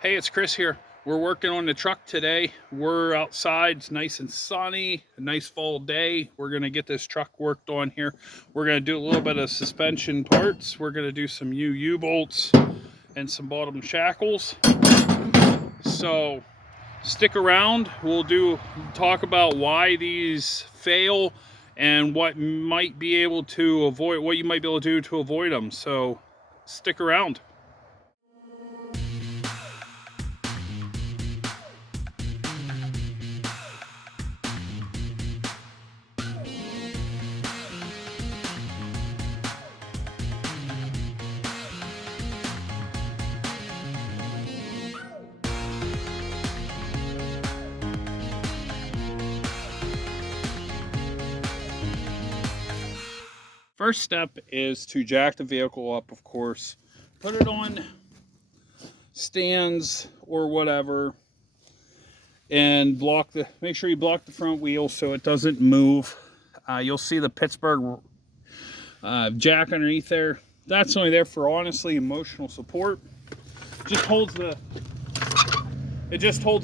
Hey, it's Chris here. We're working on the truck today. We're outside, it's nice and sunny, a nice fall day. We're gonna get this truck worked on here. We're gonna do a little bit of suspension parts. We're gonna do some U-bolts and some bottom shackles. So stick around. We'll talk about why these fail and what might be able to avoid, what you might be able to do to avoid them. So stick around. First step is to jack the vehicle up, of course. Put it on stands or whatever, and make sure you block the front wheel so it doesn't move. You'll see the Pittsburgh jack underneath there. That's only there for, honestly, emotional support. It just holds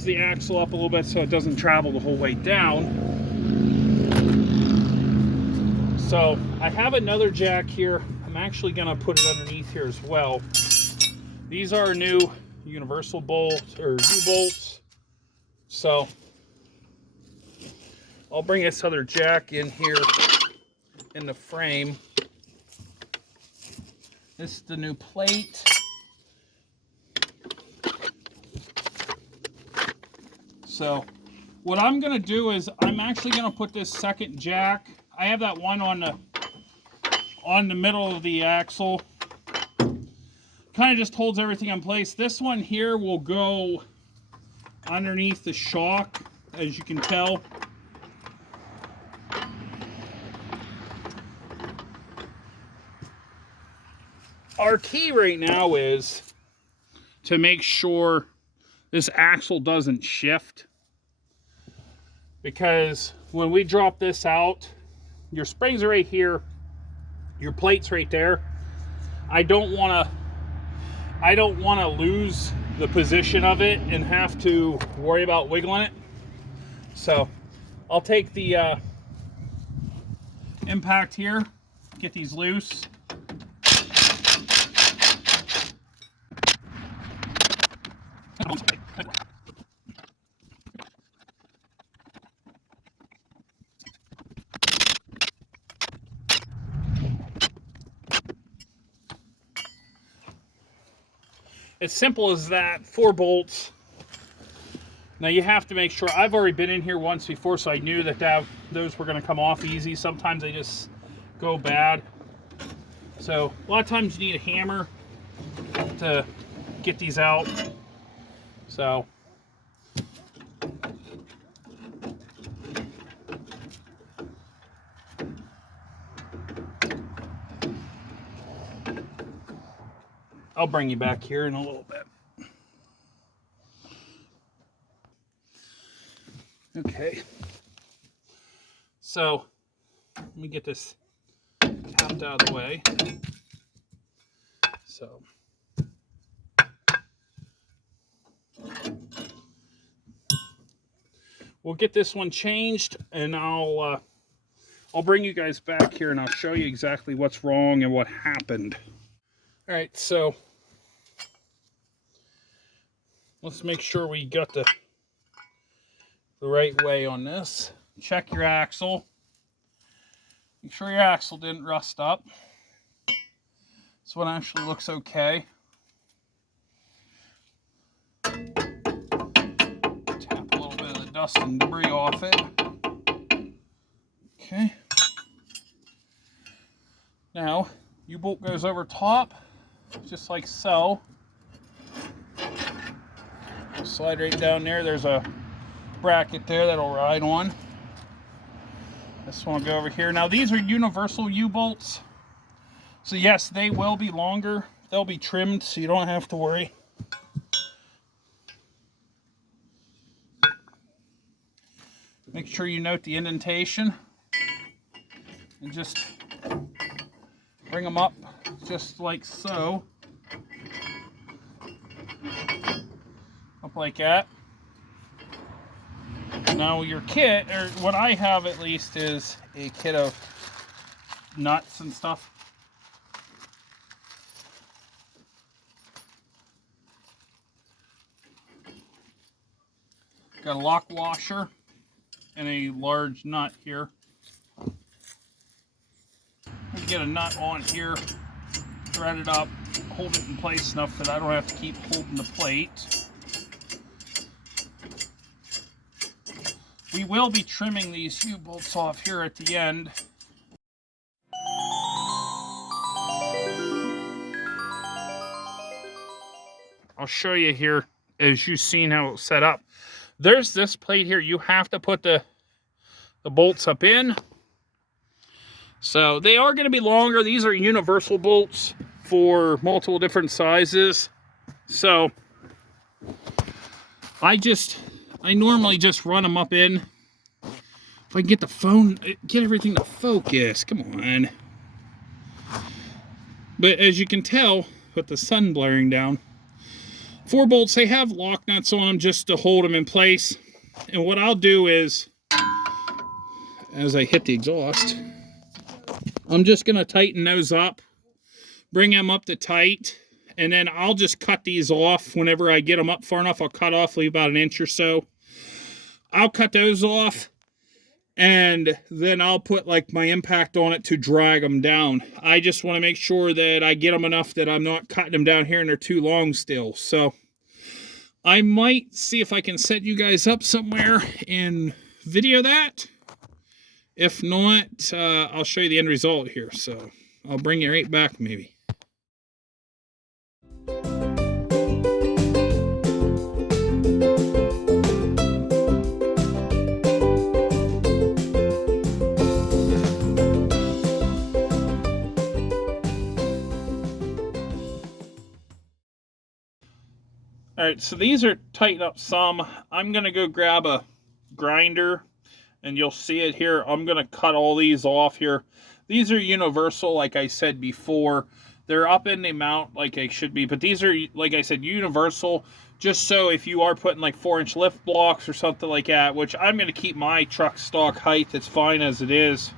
the axle up a little bit so it doesn't travel the whole way down. So I have another jack here. I'm actually gonna put it underneath here as well. These are new universal bolts or U-bolts. So I'll bring this other jack in here in the frame. This is the new plate. So what I'm gonna do is I'm actually gonna put this second jack. I have that one on the middle of the axle. Kind of just holds everything in place. This one here will go underneath the shock, as you can tell. Our key right now is to make sure this axle doesn't shift, because when we drop this out, your springs are right here, your plate's right there. I don't want to lose the position of it and have to worry about wiggling it. So I'll take the impact here, get these loose. As simple as that, 4 bolts. Now you have to make sure, I've already been in here once before, so I knew that those were going to come off easy. Sometimes they just go bad. So a lot of times you need a hammer to get these out. So I'll bring you back here in a little bit. Okay. So let me get this tapped out of the way. So we'll get this one changed, and I'll bring you guys back here and I'll show you exactly what's wrong and what happened. All right, so let's make sure we got the right way on this. Check your axle. Make sure your axle didn't rust up. This one actually looks okay. Tap a little bit of the dust and debris off it. Okay. Now, U-bolt goes over top, just like so. Slide right down there. There's a bracket there that'll ride on. This one will go over here. Now, these are universal U-bolts. So yes, they will be longer. They'll be trimmed, so you don't have to worry. Make sure you note the indentation. And just bring them up just like so. like that. Now your kit, or what I have at least, is a kit of nuts and stuff. Got a lock washer and a large nut here. Get a nut on here, thread it up, hold it in place enough that I don't have to keep holding the plate. We will be trimming these U-bolts off here at the end. I'll show you here as you've seen how it's set up. There's this plate here. You have to put the bolts up in. So they are going to be longer. These are universal bolts for multiple different sizes. So I normally just run them up in. If I can get everything to focus, come on. But as you can tell, with the sun blaring down, 4 bolts, they have lock nuts on them just to hold them in place. And what I'll do is, as I hit the exhaust, I'm just going to tighten those up, bring them up to tight, and then I'll just cut these off. Whenever I get them up far enough, I'll cut off, leave about an inch or so. I'll cut those off, and then I'll put like my impact on it to drag them down. I just want to make sure that I get them enough that I'm not cutting them down here and they're too long still. So I might see if I can set you guys up somewhere and video that. If not, I'll show you the end result here. So I'll bring you right back maybe. All right, so these are tightened up some. I'm going to go grab a grinder, and you'll see it here. I'm going to cut all these off here. These are universal, like I said before. They're up in the amount like they should be, but these are, like I said, universal, just so if you are putting like 4-inch lift blocks or something like that, which I'm going to keep my truck stock height. It's fine as it is.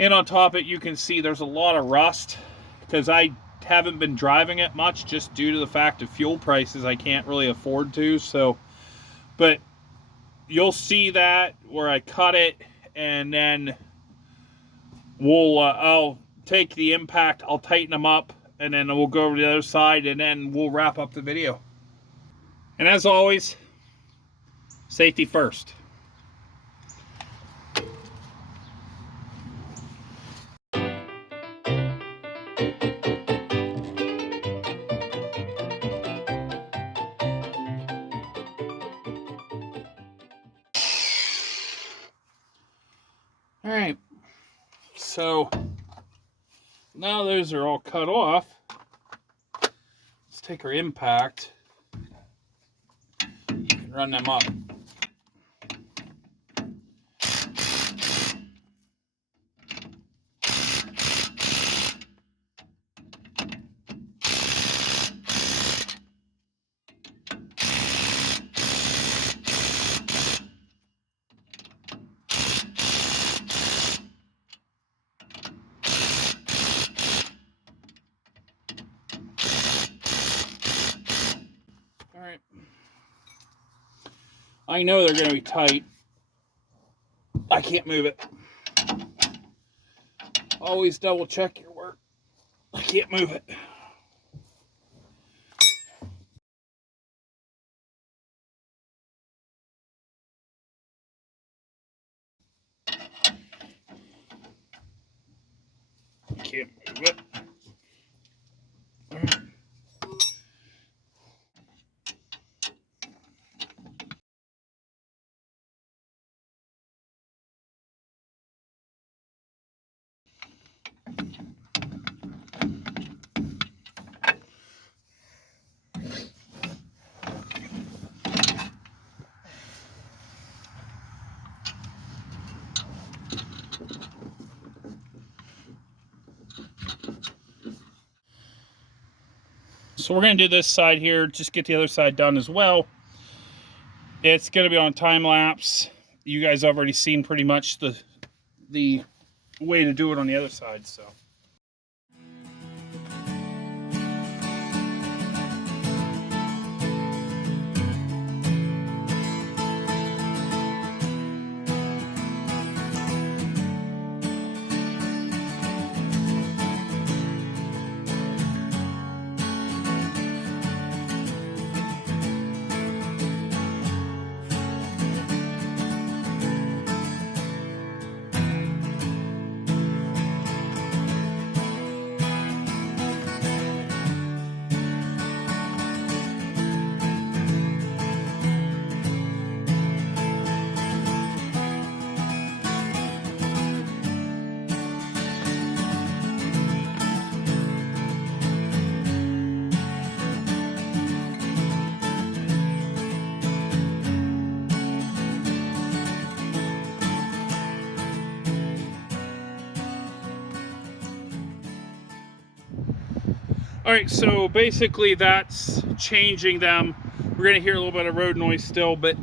And on top of it, you can see there's a lot of rust because I haven't been driving it much just due to the fact of fuel prices. I can't really afford to. So, but you'll see that where I cut it, and then I'll take the impact, I'll tighten them up, and then we'll go over to the other side, and then we'll wrap up the video. And as always, safety first. All right, so now those are all cut off. Let's take our impact and run them up. Alright. I know they're going to be tight. I can't move it. Always double check your work. I can't move it. Can't move it. Alright. So we're going to do this side here, just get the other side done as well. It's going to be on time lapse. You guys have already seen pretty much the way to do it on the other side, so. All right, so basically that's changing them. We're gonna hear a little bit of road noise still, but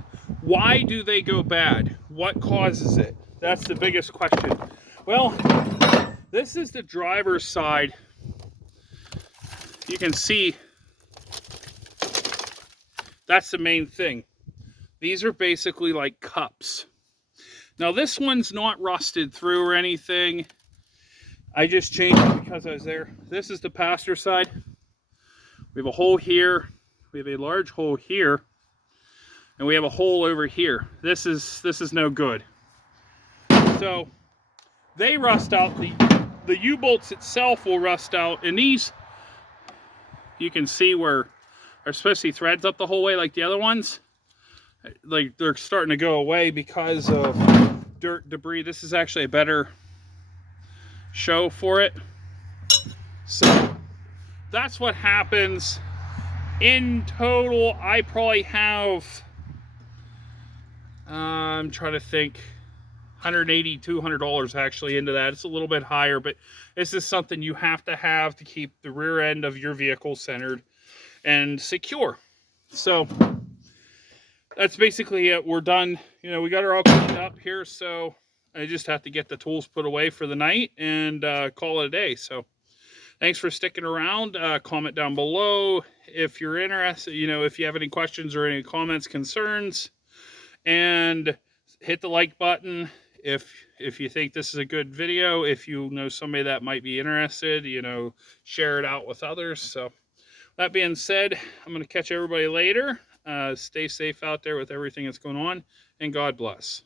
why do they go bad? What causes it? That's the biggest question. Well, this is the driver's side. You can see that's the main thing. These are basically like cups. Now this one's not rusted through or anything. I just changed it because I was there. This is the passenger side. We have a hole here. We have a large hole here. And we have a hole over here. This is no good. So they rust out. The U-bolts itself will rust out. And these, you can see where are supposed to be threads up the whole way like the other ones. Like they're starting to go away because of dirt, debris. This is actually a better show for it. So that's what happens. In total, I probably have, I'm trying to think, $180, $200 actually into that. It's a little bit higher, but this is something you have to keep the rear end of your vehicle centered and secure. So that's basically it. We're done. You know, we got her all cleaned up here, so I just have to get the tools put away for the night and call it a day. So thanks for sticking around. Comment down below if you're interested, you know, if you have any questions or any comments, concerns, and hit the like button if you think this is a good video. If you know somebody that might be interested, you know, share it out with others. So that being said, I'm going to catch everybody later. Stay safe out there with everything that's going on, and God bless.